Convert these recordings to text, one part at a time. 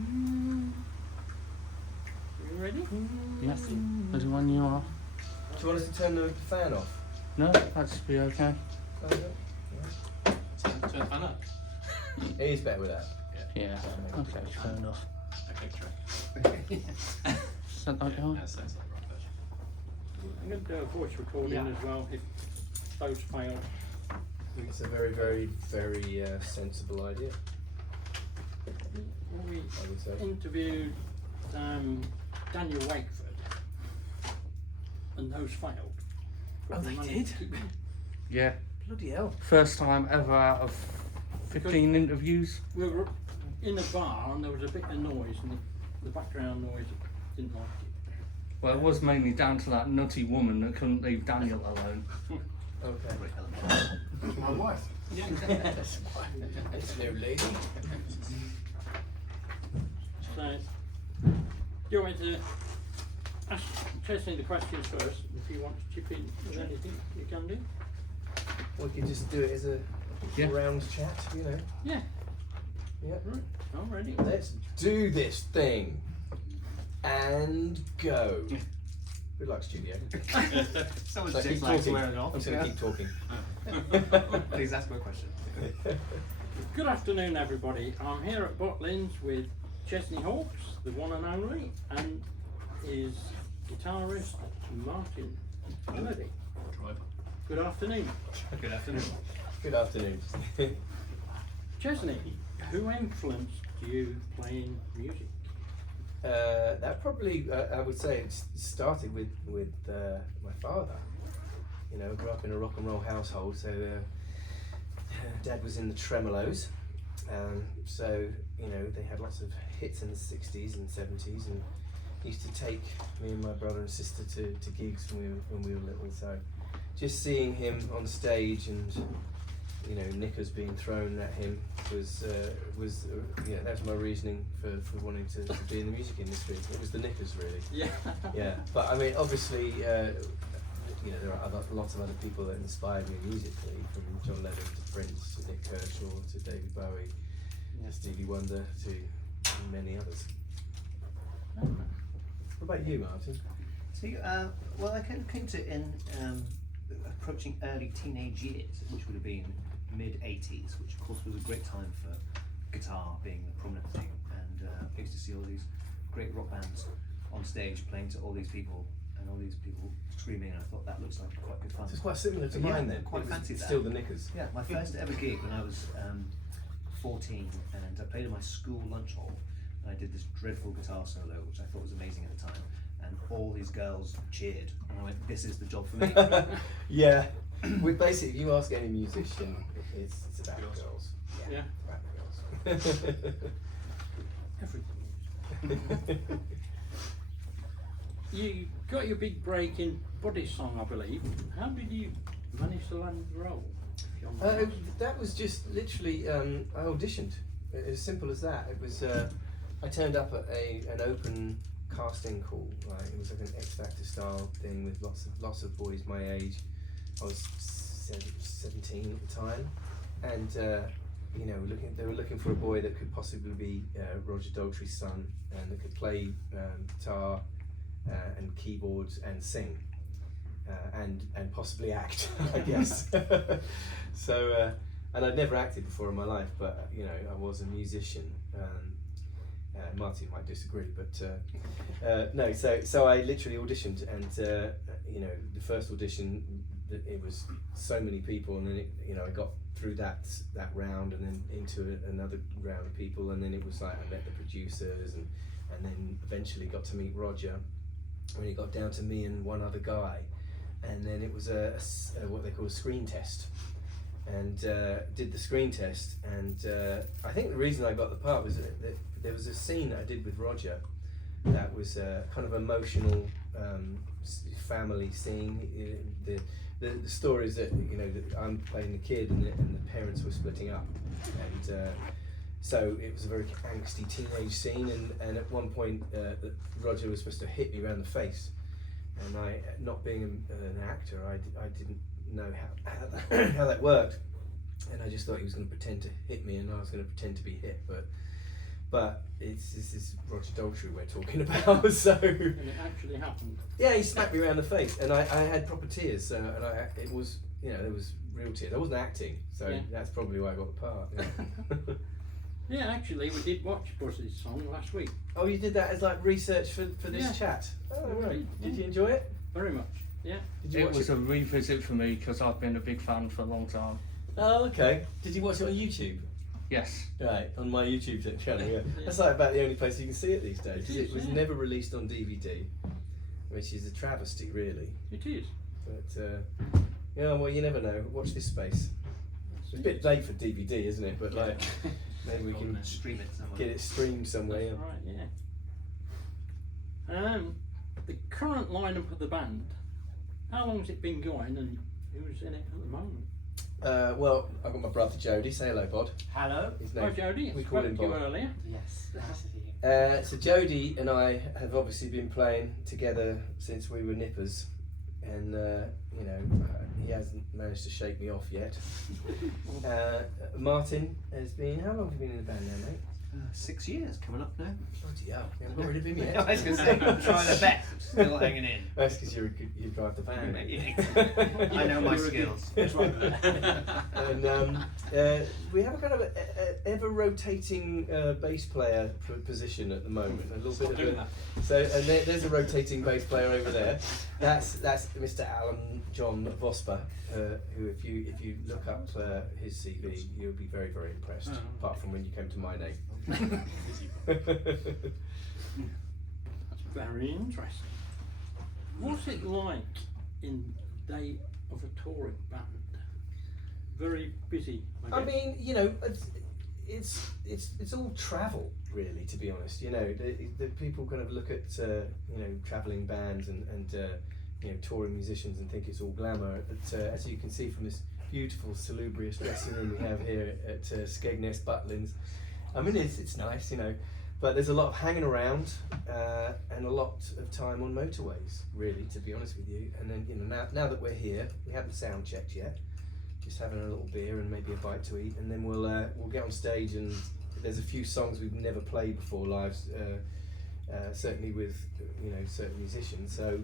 You ready? Yes. Ready when you are. Do you want us to turn the fan off? No, that should be okay. Turn the fan up. It is better with that. Yeah. Okay, fair enough. Okay, try. Set that down. That sounds like the right version. I'm going to do a voice recording as well if those fail. I think it's a very, very, very sensible idea, We I would say. interviewed Daniel Wakeford, and those failed. Oh, they did? Yeah. Bloody hell. First time ever out of 15 interviews. We were in a bar and there was a bit of noise, and the background noise didn't like it. Well, it was mainly down to that nutty woman that couldn't leave Daniel alone. Okay. My wife. Yeah, It's no lady. So, do you want me to ask Chesney the questions first? If you want to chip in with anything, you can do. We could just do it as a round chat, you know. Yeah, Yeah. right, I'm ready. Let's do this thing. And go. Good luck, studio. Someone's So keep just like talking. swearing off. I'm just going to keep talking. Please ask me a question. Good afternoon, everybody. I'm here at Butlins with Chesney Hawks, the one and only, and his guitarist Martin Melody. Driver. Good afternoon. Good afternoon. Good afternoon. Chesney, who influenced you playing music? That probably, I would say, it started with my father. You know, I grew up in a rock and roll household, so Dad was in the Tremolos. So, you know, they had lots of hits in the 60s and 70s, and he used to take me and my brother and sister to gigs when we were little. So just seeing him on stage and, you know, knickers being thrown at him was that's my reasoning for wanting to be in the music industry. It was the knickers, really. Yeah. Yeah, but I mean, obviously, you know, there are lots of other people that inspired me musically, from John Lennon to Prince to Nick Kershaw to David Bowie, Stevie Wonder to many others. What about you, Martin? See, well, I came to it in approaching early teenage years, which would have been mid-80s, which of course was a great time for guitar being the prominent thing, and I used to see all these great rock bands on stage playing to all these people, and all these people screaming, and I thought that looks like quite good fun. So it's quite similar to Yeah, mine then. quite It was fancy that. Still the knickers. Yeah, my first ever gig when I was 14, and I played in my school lunch hall, and I did this dreadful guitar solo, which I thought was amazing at the time, and all these girls cheered, and I went, this is the job for me. Yeah. We basically, if you ask any musician, it's about girls. Yeah. About girls. Everything. You got your big break in Body Song, I believe. How did you manage to land the role? if you don't mind That was just literally, I auditioned. As simple as that. It was, I turned up at an open casting call. Right? It was like an X Factor style thing with lots of boys my age. I was 17 at the time, and you know, they were looking for a boy that could possibly be Roger Daltrey's son, and that could play guitar and keyboards and sing, and possibly act, I guess. So, and I'd never acted before in my life, but you know, I was a musician. Martin might disagree, but no. So I literally auditioned, and you know, the first audition, it was so many people, and then you know, I got through that round, and then into another round of people, and then it was like I met the producers, and then eventually got to meet Roger. When it got down to me and one other guy, and then it was a what they call a screen test, and did the screen test, and I think the reason I got the part was that there was a scene that I did with Roger that was kind of emotional family scene. The story is that, you know, that I'm playing the kid and the parents were splitting up, and so it was a very angsty teenage scene, and at one point Roger was supposed to hit me around the face, and I, not being an actor, I didn't know how that worked, and I just thought he was going to pretend to hit me and I was going to pretend to be hit, but But this is Roger Daltrey we're talking about, so And it actually happened. yeah, he smacked me around the face, and I had proper tears, and it was, you know, there was real tears. I wasn't acting, so Yeah. that's probably why I got the part. Yeah. Yeah, actually, we did watch Buzz's song last week. Oh, you did that as like research for this Yeah. chat. Oh, We right. did, Did yeah. you enjoy it? Very much. Yeah. Did you It watch was a revisit for me because I've been a big fan for a long time. Oh, okay. Did you watch it on YouTube? Yes. Right, on my YouTube channel, yeah. Yeah. That's like about the only place you can see it these days. It 'Cause is, it was yeah. never released on DVD, which is a travesty, really. It is. But, yeah, well, you never know. Watch this space. It's a bit late for DVD, isn't it? But, like, maybe we can stream it somewhere. get it streamed somewhere. That's right, yeah. The current lineup of the band, how long's it been going and who's in it at the moment? Well, I've got my brother Jody. Say hello, Bod. Hello. His Oh, name. Jody, I we call spoke him to you Bod. earlier. Yes. Nice to see you. So Jody and I have obviously been playing together since we were nippers, and you know, he hasn't managed to shake me off yet. Martin has been. How long have you been in the band now, mate? 6 years coming up now. Bloody hell, we haven't got rid of him yet. I was going to say, I'm trying my best. I'm still hanging in. That's because you drive the van. mate. I know my You're a good- skills. And we have a kind of a ever-rotating bass player position at the moment. A little Stop bit doing of that. a. So and there's a rotating bass player over there. That's Mr. Alan John Vosper, who if you look up his CV, you'll be very very impressed. Oh. Apart from when you came to my name. That's very interesting. What's it like in the day of a touring band? Very busy, I I guess. mean, you know, it's all travel, really. To be honest, you know, the people kind of look at you know, traveling bands and you know, touring musicians and think it's all glamour. But as you can see from this beautiful salubrious dressing room we have here at Skegness Butlins, I mean, it's nice, you know, but there's a lot of hanging around and a lot of time on motorways, really, to be honest with you. And then, you know, now that we're here, we haven't sound checked yet. Just having a little beer and maybe a bite to eat, and then we'll get on stage. And there's a few songs we've never played before live, certainly with, you know, certain musicians. So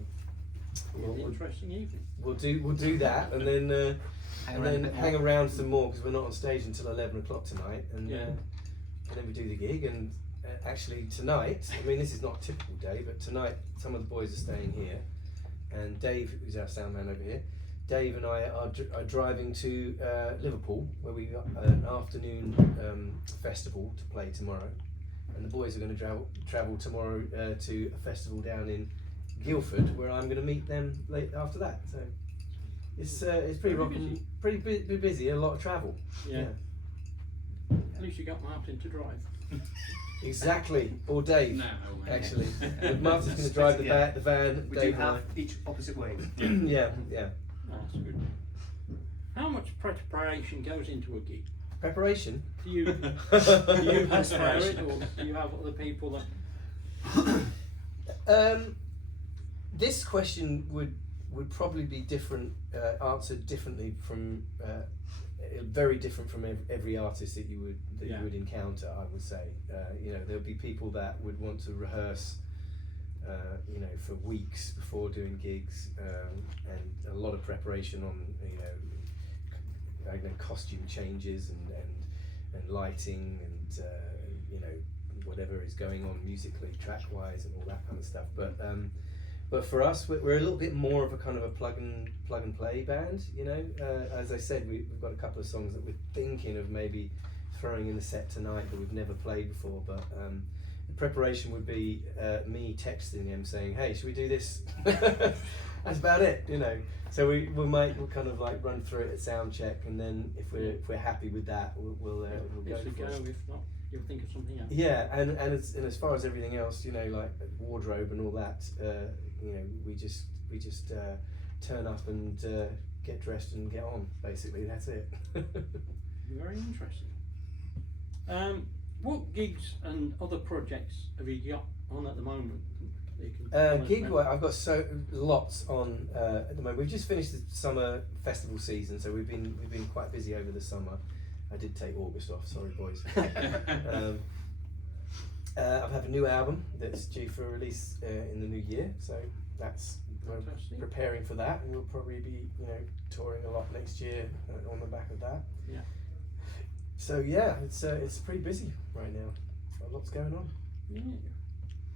Interesting evening. we'll do that, and then hang around some more because we're not on stage until 11 o'clock tonight, and then we do the gig. And actually tonight, I mean, this is not a typical day, but tonight some of the boys are staying here, and Dave, who's our sound man over here, Dave and I are driving to Liverpool, where we got an afternoon festival to play tomorrow, and the boys are going to travel tomorrow to a festival down in Guildford, where I'm going to meet them late after that. So it's pretty Very rocking, busy. pretty busy, a lot of travel. Yeah. At least you got Martin to drive. Exactly. Or Dave, No, actually. Martin's going to drive the van. We Dave do and I. have each opposite ways. Yeah. That's good. How much preparation goes into a gig? Preparation. Do you prepare it, or do you have other people that? This question would probably be different, answered differently from very different from every artist that you would encounter. I would say, you know, there'll be people that would want to rehearse, you know, for weeks before doing gigs, and a lot of preparation on, you know, costume changes and lighting and you know, whatever is going on musically, track wise, and all that kind of stuff. But for us, we're a little bit more of a kind of a plug and play band. You know, as I said, we've got a couple of songs that we're thinking of maybe throwing in the set tonight that we've never played before. But the preparation would be me texting him saying, "Hey, should we do this?" That's about it, you know. So we'll kind of like run through it at sound check, and then if we're happy with that, we'll go Give it a for go. it. If not, you'll think of something else. Yeah, and as far as everything else, you know, like wardrobe and all that, you know, we just turn up and get dressed and get on. Basically, that's it. Very interesting. What gigs and other projects have you got on at the moment? that you can tell us Gig about? wise, I've got lots on at the moment. We've just finished the summer festival season, so we've been quite busy over the summer. I did take August off. Sorry, boys. I have a new album that's due for release in the new year, so we're Fantastic. preparing for that, and we'll probably be touring a lot next year on the back of that. Yeah. So yeah, it's pretty busy right now. A lot's going on. Yeah.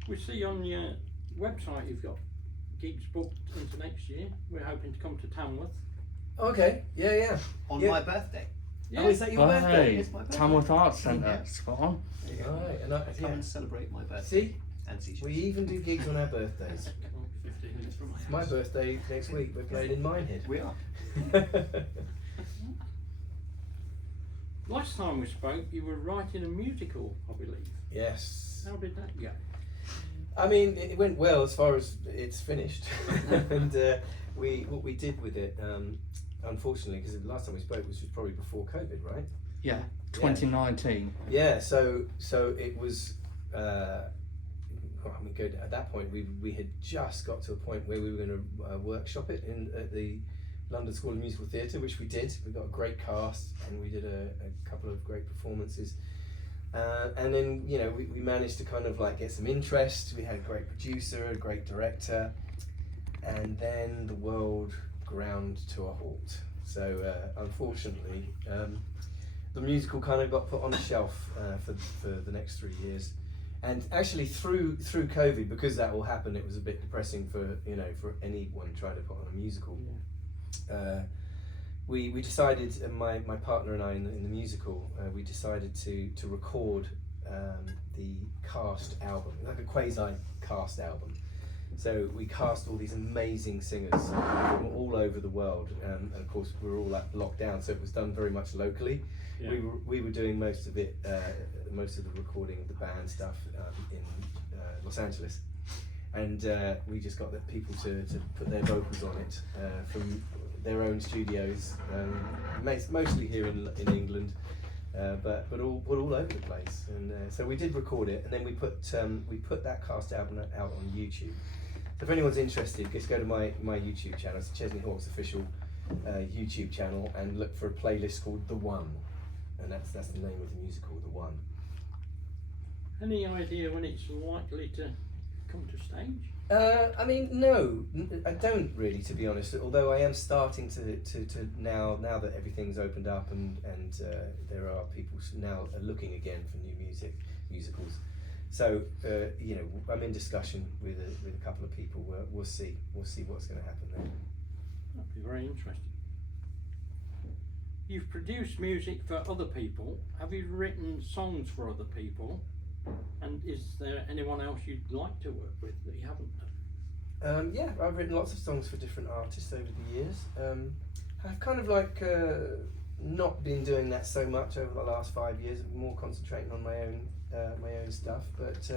We see on your website you've got gigs booked into next year. We're hoping to come to Tamworth. Okay, yeah. On Yeah. my birthday. Oh, is that your birthday? Hey, It's my birthday. Tamworth Arts Centre, Yeah. spot on. There you go. Right, and Come and celebrate my birthday. see, And see we even do gigs on our birthdays. 15 minutes from my It's my birthday next week. We're playing in Minehead. We are. Last time we spoke, you were writing a musical, I believe. Yes. How did that go? I mean, it went well as far as it's finished, and what we did with it, unfortunately, because the last time we spoke was probably before COVID, right? Yeah, 2019. Yeah. So it was. I mean, good. At that point, we had just got to a point where we were going to workshop it at the London School of Musical Theatre, which we did. We got a great cast, and we did a couple of great performances. And then we managed to kind of like get some interest. We had a great producer, a great director, and then the world ground to a halt. So unfortunately, the musical kind of got put on a shelf for the next 3 years. And actually through COVID, because that all happened, it was a bit depressing for anyone trying to put on a musical. We decided, my partner and I in the musical, we decided to record the cast album, like a quasi cast album. So we cast all these amazing singers from all over the world, and of course we were all locked down, so it was done very much locally. Yeah. We were doing most of it, most of the recording of the band stuff in Los Angeles, and we just got the people to put their vocals on it from their own studios, mostly here in England, but all over the place. And so we did record it, and then we put that cast album out on YouTube. So if anyone's interested, just go to my YouTube channel. It's Chesney Hawkes official YouTube channel, and look for a playlist called The One, and that's the name of the musical, The One. Any idea when it's likely to come to stage? I mean, no, I don't really, to be honest. Although I am starting to now that everything's opened up and there are people now looking again for new musicals. So I'm in discussion with a couple of people. We'll see what's going to happen there. That'd be very interesting. You've produced music for other people. Have you written songs for other people? And is there anyone else you'd like to work with that you haven't done? Yeah, I've written lots of songs for different artists over the years. I've kind of like not been doing that so much over the last 5 years. I'm more concentrating on my own stuff. But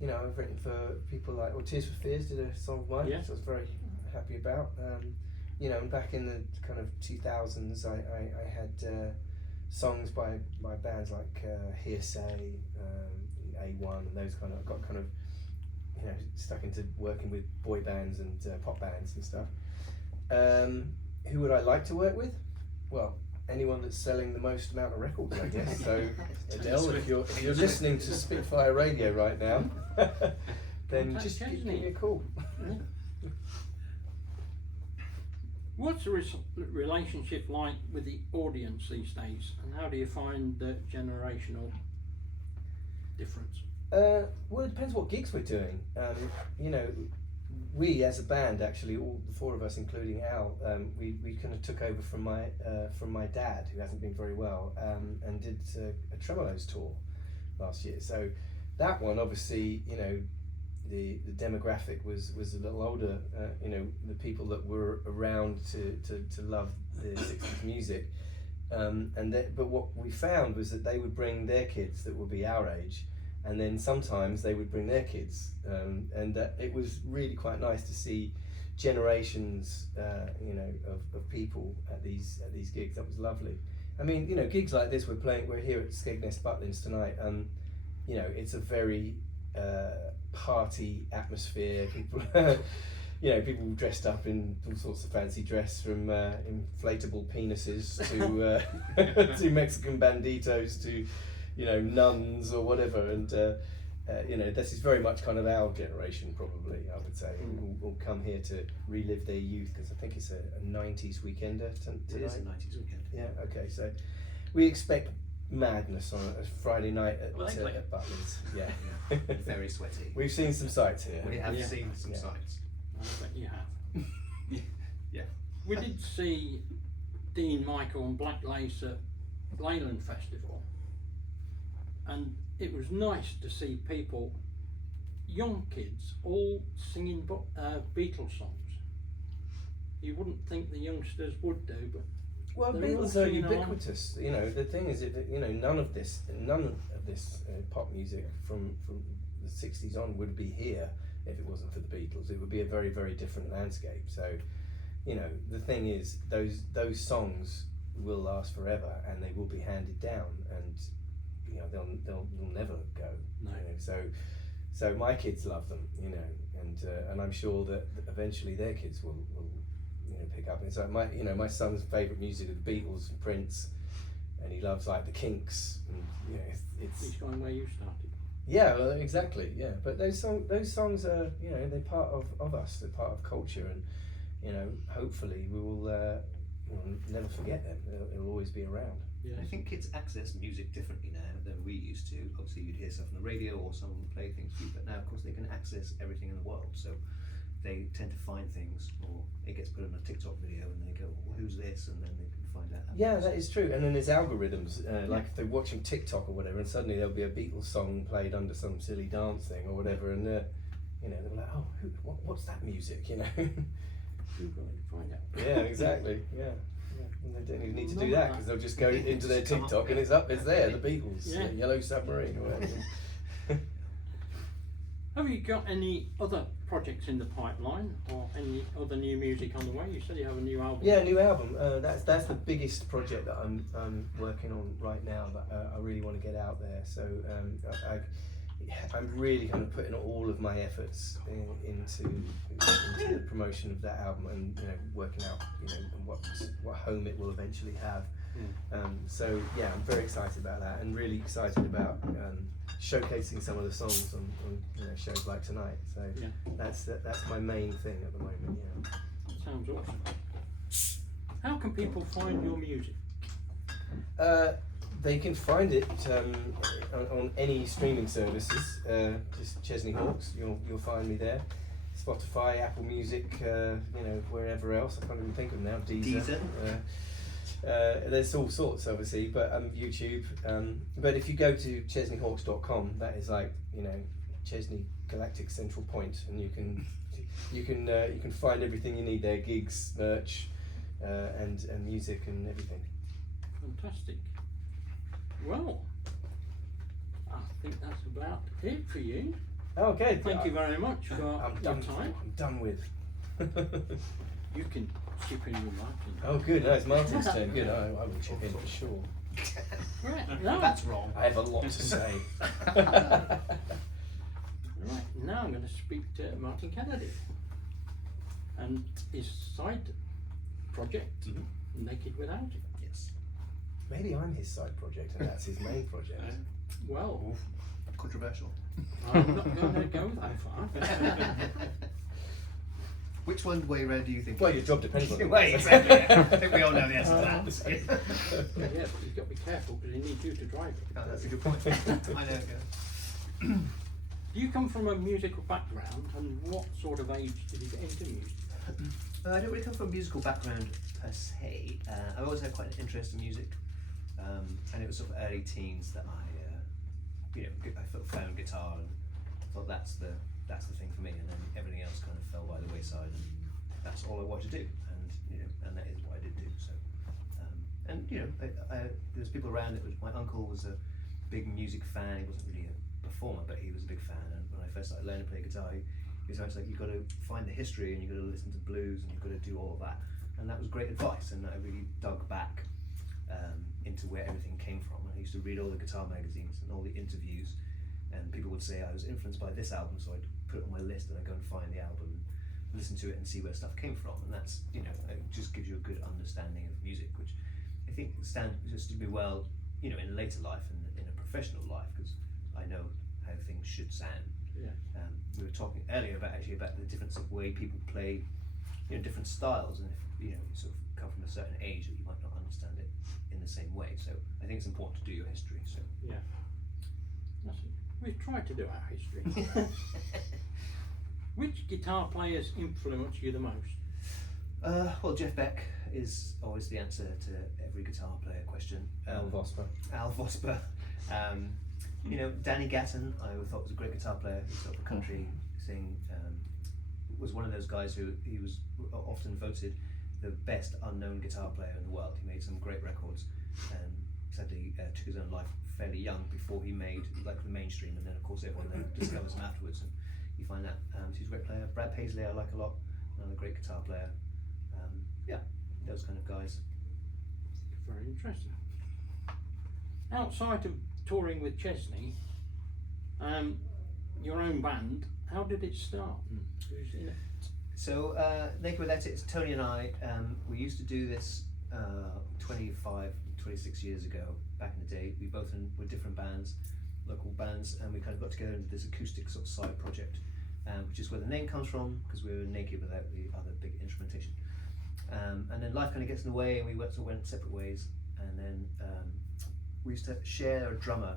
I've written for people like Tears for Fears did a song of mine, Yeah. which I was very happy about. And back in the kind of 2000s, I had songs by bands like Hearsay, A1, and those kind of got kind of stuck into working with boy bands and pop bands and stuff. Who would I like to work with? Well, anyone that's selling the most amount of records, I guess. So Adele, if you're listening to Spitfire Radio right now, then Contact just give Chesney. me a call. What's the relationship like with the audience these days, and how do you find the generational difference? Well, it depends what gigs we're doing. We as a band, actually, all the four of us, including Al, we kind of took over from my dad, who hasn't been very well, and did a Tremolos tour last year. So that one, obviously, the demographic was a little older. The people that were around to love the 60s music, but what we found was that they would bring their kids that would be our age. And then sometimes they would bring their kids, and it was really quite nice to see generations, of people at these gigs. That was lovely. I mean, gigs like this, we're here at Skegness Butlins tonight. It's a very party atmosphere. People, people dressed up in all sorts of fancy dress, from inflatable penises to to Mexican banditos to nuns or whatever, and this is very much kind of our generation, probably, I would say. Will come here to relive their youth, because I think it's a 90s weekender tonight. It is a 90s weekend. Yeah, okay, so we expect madness on a Friday night at Butlins. Yeah. Very sweaty. We've seen some sights here. We have Yeah. seen some Yeah. sights. I bet you have. Yeah. We did see Dean Michael and Black Lace at Leyland Festival, and it was nice to see people, young kids, all singing Beatles songs. You wouldn't think the youngsters would do, but Well, they're all Beatles are singing along. ubiquitous. The thing is that none of this pop music from the '60s on would be here if it wasn't for the Beatles. It would be a very, very different landscape. So, the thing is, those songs will last forever, and they will be handed down, and they'll never go. No. So my kids love them, and I'm sure that eventually their kids will pick up. And so my son's favourite music are the Beatles and Prince, and he loves like the Kinks, and it's he's going where you started. yeah, well, exactly, yeah. But those songs are they're part of us, they're part of culture, and hopefully we'll never forget them. It'll always be around. Yes. I think kids access music differently now than we used to. Obviously, you'd hear stuff on the radio or someone would play things to you, but now, of course, they can access everything in the world. So they tend to find things, or it gets put on a TikTok video, and they go, well, "Who's this?" And then they can find out. Yeah, that is true. And then there's algorithms, like if they're watching TikTok or whatever, and suddenly there'll be a Beatles song played under some silly dance thing or whatever, and they're like, "Oh, what's that music?" Google it, find out. Yeah, exactly. Yeah. And they don't even need to do None of that, that. because they'll just go into their Just come up, TikTok and it's there, the Beatles, Yeah. Yellow Submarine or whatever. Have you got any other projects in the pipeline, or any other new music on the way? You said you have a new album. Yeah, new album. That's the biggest project that I'm working on right now that I really want to get out there. So I'm really kind of putting all of my efforts into the promotion of that album, and working out what home it will eventually have. So yeah, I'm very excited about that, and really excited about showcasing some of the songs on shows like tonight. So Yeah. that's my main thing at the moment. Yeah. Sounds awesome. How can people find your music? They can find it on any streaming services. Just Chesney Hawks, you'll find me there. Spotify, Apple Music, wherever else. I can't even think of them now. Deezer. There's all sorts, obviously, but YouTube. But if you go to chesneyhawks.com, that is like Chesney Galactic Central Point, and you can find everything you need there: gigs, merch, and music and everything. Fantastic. Well, I think that's about it for you. Okay. Thank you very much for I'm your done. time. I'm done with. You can chip in your Martin. Oh, good. No, it's Martin's turn. Good. I will chip in for sure. Right, now, That's wrong. I have a lot to say. right, now I'm going to speak to Martin Kennedy and his side project, Naked Without It. Yes. Maybe I'm his side project, and that's his main project. Well, Controversial. I'm not going to go that far. Which one way round do you think? Well, your job depends on it. Well, exactly. Yeah. I think we all know the answer to that. So. Yeah, but you've got to be careful because he needs you to drive it. Oh, that's a good point. I know. Yeah. Do you come from a musical background, and what sort of age did you get into music? I don't really come from a musical background per se. I've always had quite an interest in music, and it was sort of early teens that I found guitar and thought that's the thing for me, and then everything else kind of fell by the wayside, and that's all I wanted to do, and that is what I did do. So, there was people around. My uncle was a big music fan. He wasn't really a performer, but he was a big fan. And when I first started learning to play guitar, he was always like, "You've got to find the history, and you've got to listen to blues, and you've got to do all of that." And that was great advice. And I really dug back into where everything came from. And I used to read all the guitar magazines and all the interviews, and people would say I was influenced by this album, so I'd put it on my list and I'd go and find the album, listen to it, and see where stuff came from. And that's it just gives you a good understanding of music, which I think just to be well, in later life and in a professional life, because I know how things should sound. Yeah. We were talking earlier about the difference of way people play, different styles, and if you sort of come from a certain age, that you might not understand it in the same way. So I think it's important to do your history. So Yeah. That's it. We've tried to do our history. Which guitar players influence you the most? Well, Jeff Beck is always the answer to every guitar player question. Al Vosper. Al Vosper. Danny Gatton, I thought was a great guitar player. He sort of a country thing. Was one of those guys who he was often voted the best unknown guitar player in the world. He made some great records, and sadly took his own life fairly young before he made like the mainstream. And then of course everyone then discovers him afterwards, and you find that. He's a great player. Brad Paisley I like a lot. Another great guitar player. Those kind of guys. Very interesting. Outside of touring with Chesney, your own band, how did it start? Who's in it? So Naked Without It, Tony and I, we used to do this 25, 26 years ago, back in the day. We both were different bands, local bands, and we kind of got together into this acoustic sort of side project, which is where the name comes from, because we were naked without the other big instrumentation. And then life kind of gets in the way, and we went separate ways. And then we used to share a drummer.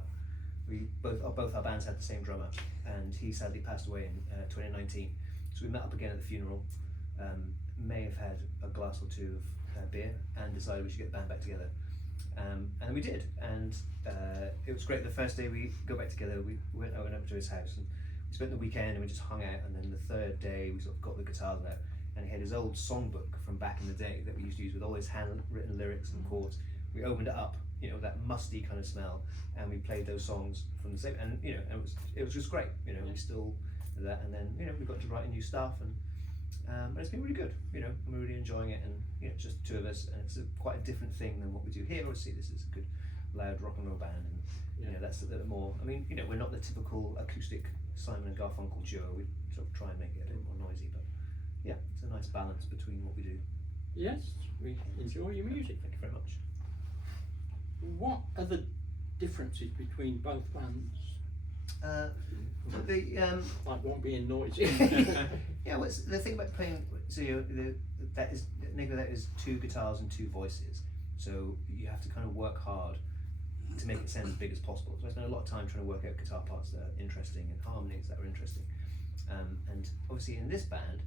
Both our bands had the same drummer, and he sadly passed away in 2019. So we met up again at the funeral. May have had a glass or two of beer, and decided we should get the band back together. And we did, and it was great. The first day we got back together, I went up to his house, and we spent the weekend, and we just hung out. And then the third day, we sort of got the guitars out, and he had his old songbook from back in the day that we used to use with all his handwritten lyrics and chords. We opened it up, that musty kind of smell, and we played those songs from the same. And and it was just great. We still did that, and then we got to write new stuff, and it's been really good. And we're really enjoying it, and it's just the two of us, and it's quite a different thing than what we do here. Obviously, this is a good loud rock and roll band, and that's a little more. I mean, we're not the typical acoustic Simon and Garfunkel duo. We sort of try and make it a bit more noisy, but yeah, it's a nice balance between what we do. Yes, we enjoy your music. Thank you very much. What are the differences between both bands? Like one being noisy. Yeah, well, the thing about playing, so that is two guitars and two voices. So you have to kind of work hard to make it sound as big as possible. So I spend a lot of time trying to work out guitar parts that are interesting and harmonies that are interesting. And obviously in this band,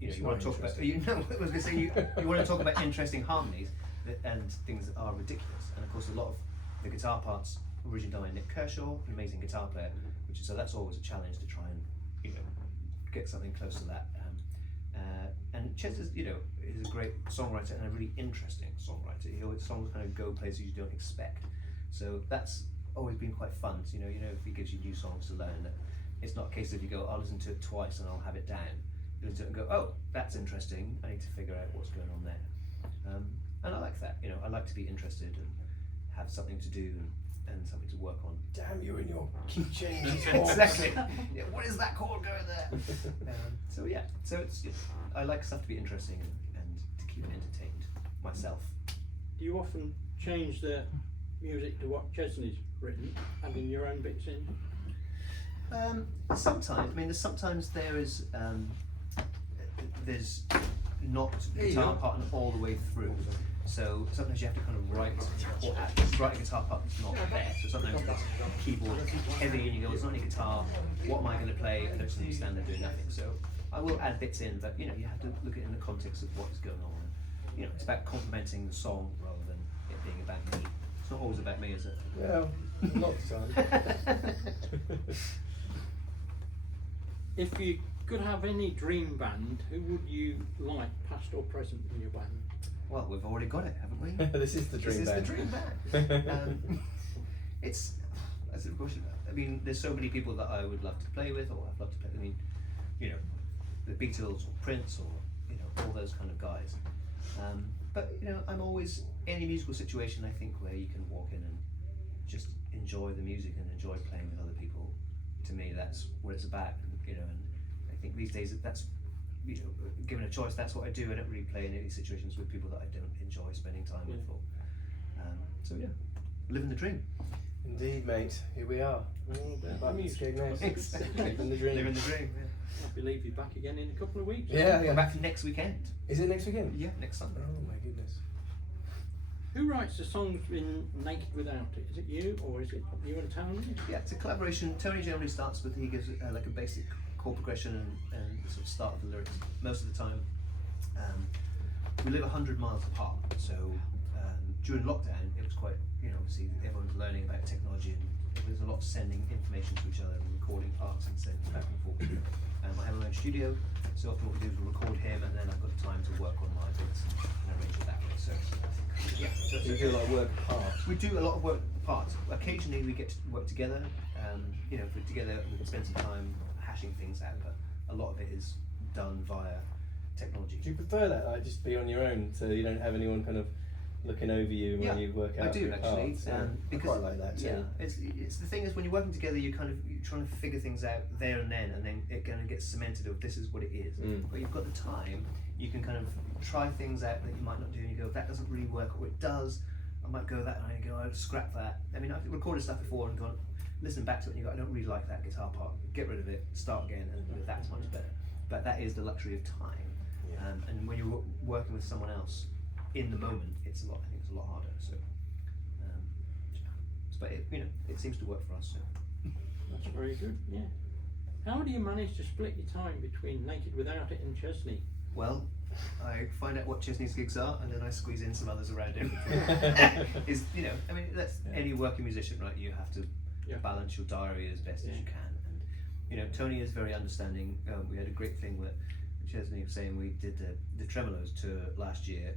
you want to talk about. I was going to say you want to talk about interesting harmonies and things that are ridiculous. And of course, a lot of the guitar parts originally done by Nick Kershaw, an amazing guitar player. So that's always a challenge to try and get something close to that. And Ches is a great songwriter and a really interesting songwriter. His songs kind of go places you don't expect. So that's always been quite fun. So, if he gives you new songs to learn, that it's not a case of you go, I'll listen to it twice and I'll have it down. You listen to it and go, oh, that's interesting. I need to figure out what's going on there. And I like that. I like to be interested and have something to do and something to work on. Damn you and your key changes. Exactly. What is that chord going there? So it's I like stuff to be interesting and to keep entertained myself. Do you often change the music to what Chesney's written, having your own bits in? Sometimes. Sometimes there's not guitar part all the way through. So sometimes you have to kind of write a guitar part that's not there. So sometimes it's keyboard heavy and you go, it's not any guitar, what am I going to play? I don't understand, they're doing nothing. So I will add bits in, but you have to look at it in the context of what is going on. It's about complementing the song rather than it being about me. It's not always about me, is it? Well, not the If you could have any dream band, who would you like, past or present, in your band? Well, we've already got it, haven't we? This is the dream band. This is the dream band. That's a question. There's so many people that I would love to play with, or I'd love to play. The Beatles or Prince, or all those kind of guys. But I'm always in a musical situation. I think where you can walk in and just enjoy the music and enjoy playing with other people. To me, that's what it's about. And I think these days that's. Given a choice, that's what I do. I don't really play in any situations with people that I don't enjoy spending time with. Or, living the dream. Indeed, mate. Here we are. All about Back the to this music. gig next. Exactly. Living the dream. Living the dream. I believe you're back again in a couple of weeks. Yeah, We're yeah. back next weekend. Is it next weekend? Yeah, next Sunday. Oh my goodness. Who writes the songs in Naked Without It? Is it you or is it you and Tony? Yeah, it's a collaboration. Tony generally starts with, he gives like a basic chord progression and the sort of start of the lyrics most of the time. We live 100 miles apart, so during lockdown it was quite, obviously everyone's learning about technology and there's a lot of sending information to each other and recording parts and sending back and forth. I have my own studio, so often what we do is we'll record him and then I've got time to work on my bits and arrange it that way. So yeah, so You do a lot of work apart. we do a lot of work apart. Occasionally we get to work together. If we're together, we can spend some time hashing things out. But a lot of it is done via technology. Do you prefer that, like just be on your own, so you don't have anyone kind of looking over you when you work out I do your actually. parts? Yeah. Because I quite like that too. Yeah, it's the thing is when you're working together, you're trying to figure things out there and then it kind of gets cemented of this is what it is. But you've got the time, you can kind of try things out that you might not do, and you go, that doesn't really work, or it does. I might go that, and I go, I'd scrap that. I mean, I've recorded stuff before and gone, listen back to it, and you go, I don't really like that guitar part. Get rid of it, start again, and that's much better. But that is the luxury of time. Yeah. And when you're working with someone else in the moment, I think it's a lot harder. So, but it seems to work for us. So. That's very good, yeah. How do you manage to split your time between Naked Without It and Chesney? Well, I find out what Chesney's gigs are, and then I squeeze in some others around him. I mean, that's any working musician, right? You have to balance your diary as best as you can. And Tony is very understanding. We had a great thing with Chesney was saying we did the Tremolos tour last year,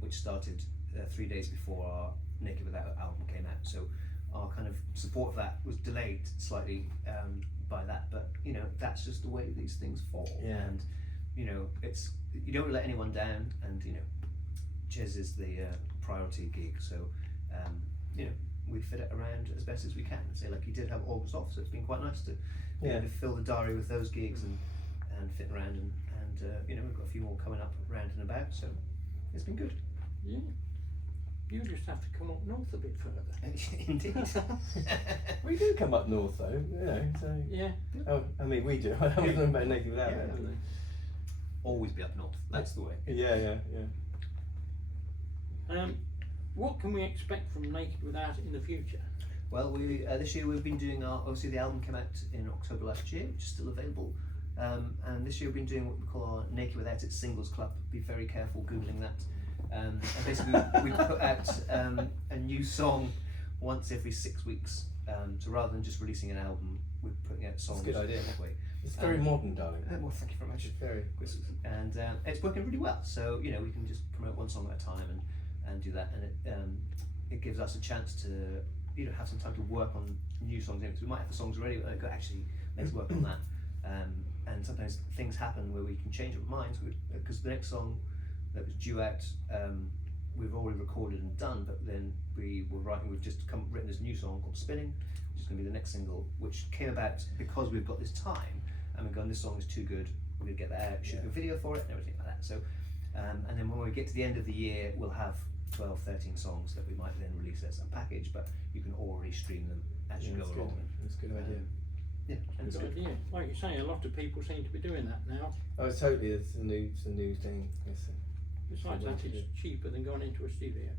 which started 3 days before our Naked Without It album came out. So our kind of support of that was delayed slightly by that, but that's just the way these things fall. Yeah. And it's you don't let anyone down, and Ches is the priority gig, so we fit it around as best as we can. Say like he did have August off, so it's been quite nice to to fill the diary with those gigs and fit around and we've got a few more coming up round and about, so it's been good. Yeah. You just have to come up north a bit further. Indeed. We do come up north though, so. Yeah. Oh, I mean, we do. I don't know about Naked Without It. Always be up north. That's the way. Yeah. What can we expect from Naked Without It in the future? Well, we this year we've been doing obviously the album came out in October last year, which is still available. And this year we've been doing what we call our Naked Without It Singles Club. Be very careful Googling that. And basically we put out a new song once every 6 weeks. So rather than just releasing an album, we're putting out songs. That's a good idea. That way. It's very modern, darling. Well, thank you very much. It's very. And it's working really well. So we can just promote one song at a time and do that, and it gives us a chance to have some time to work on new songs. Because we might have the songs already, but actually let's work on that. And sometimes things happen where we can change our minds, because the next song that was due out, we've already recorded and done, but then we've just written this new song called Spinning, which is going to be the next single, which came about because we've got this time, and we're going, this song is too good, we're going to get that out, shoot a video for it, and everything like that. So, and then when we get to the end of the year, we'll have 12, 13 songs that we might then release as a package, but you can already stream them as you go along. That's a good idea. Yeah, and it's Good good. idea. Like you say, a lot of people seem to be doing that now. Oh, it's totally. It's a new thing. Besides that, it's cheaper than going into a studio.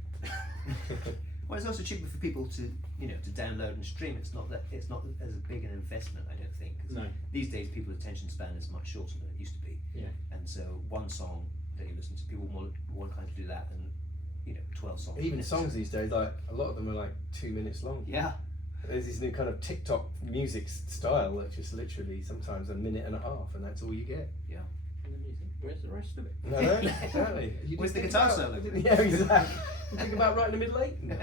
Well, it's also cheaper for people to to download and stream. It's not as big an investment, I don't think. 'Cause No. these days, people's attention span is much shorter than it used to be. Yeah. And so one song that you listen to, people more inclined to do that than 12 songs. Even songs these days, like a lot of them are like 2 minutes long. Yeah. There's this new kind of TikTok music style that's just literally sometimes a minute and a half, and that's all you get. Yeah. And then you think, where's the rest of it? No, exactly. You Where's didn't the think guitar about- solo? Yeah, exactly. You think about writing the middle eight? No.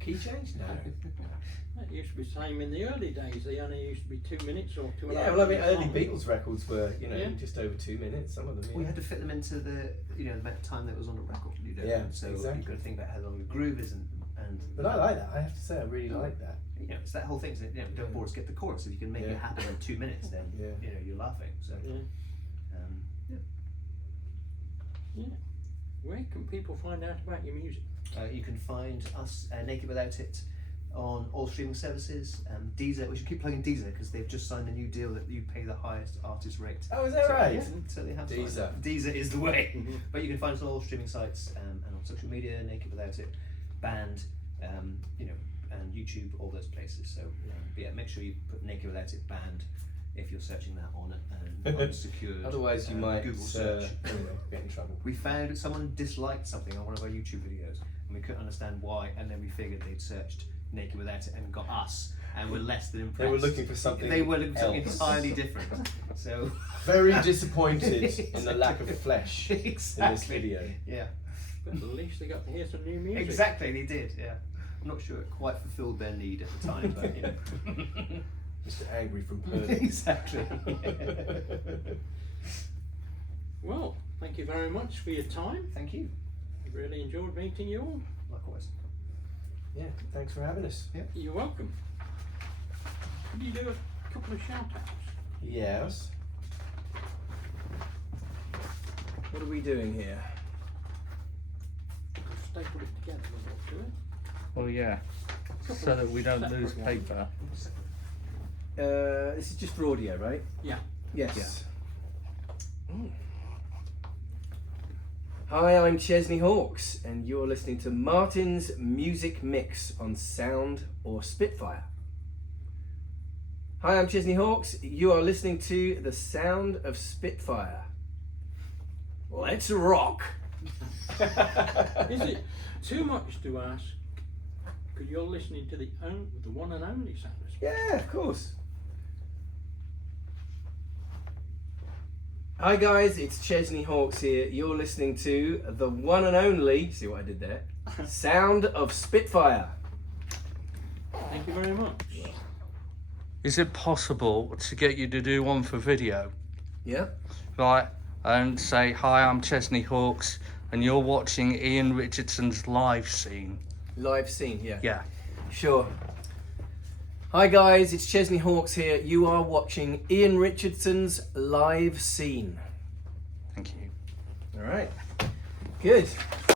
Key change? No. That used to be the same in the early days. They only used to be 2 minutes or 2 and a Yeah, half well, I mean, minutes early long. Beatles records were, Yeah. just over 2 minutes. Some of them. We Yeah. had to fit them into the the amount of time that was on the record. Yeah, So exactly. you've got to think about how long the groove is and. But I like that. I have to say, I really like that. It's that whole thing. Isn't it? Don't bore us, get the chorus. If you can make it happen in 2 minutes, then Yeah. you're laughing. So Yeah. Yeah. Where can people find out about your music? you can find us Naked Without It on all streaming services. Deezer, we should keep plugging Deezer because they've just signed a new deal that you pay the highest artist rate. Oh, is that right? Yeah, so they have. Deezer. Deezer is the way. But you can find us on all streaming sites and on social media, Naked Without It, Band, you know, and YouTube, all those places. So but yeah, make sure you put Naked Without It Band if you're searching that on an unsecured. Otherwise, you might Google search. get in trouble. We found someone disliked something on one of our YouTube videos, and we couldn't understand why. And then we figured they'd searched Naked Without It and got us, and we're less than impressed. They were looking for something. They were looking for something else. entirely different. So Very disappointed in the lack of flesh exactly. in this video. Yeah, But at least they got to hear some new music. exactly. They did. Yeah, I'm not sure it quite fulfilled their need at the time, but you know. Mr. Angry from Perth. Exactly. Well, thank you very much for your time. Thank you. Really enjoyed meeting you all. Likewise. Yeah, thanks for having us. You're welcome. Could you do a couple of shout outs? Yes. What are we doing here? Staple it together, we'll do it. Well, yeah, so that we don't lose paper. This is just for audio, right? Yeah. Yes. Hi, I'm Chesney Hawks, and you're listening to Martin's Music Mix on Sound or Spitfire. Hi, I'm Chesney Hawks. You are listening to The Sound of Spitfire. Let's rock! Is it too much to ask? Because you're listening to the one and only Sound of Spitfire. Yeah, of course. Hi guys, it's Chesney Hawks here. You're listening to the one and only, see what I did there? Sound of Spitfire. Thank you very much. Is it possible to get you to do one for video? Yeah? Right, and say, hi, I'm Chesney Hawks, and you're watching Ian Richardson's live scene. Live scene, yeah. Yeah. Sure. Hi guys, it's Chesney Hawks here. You are watching Ian Richardson's live scene. Thank you. All right. Good.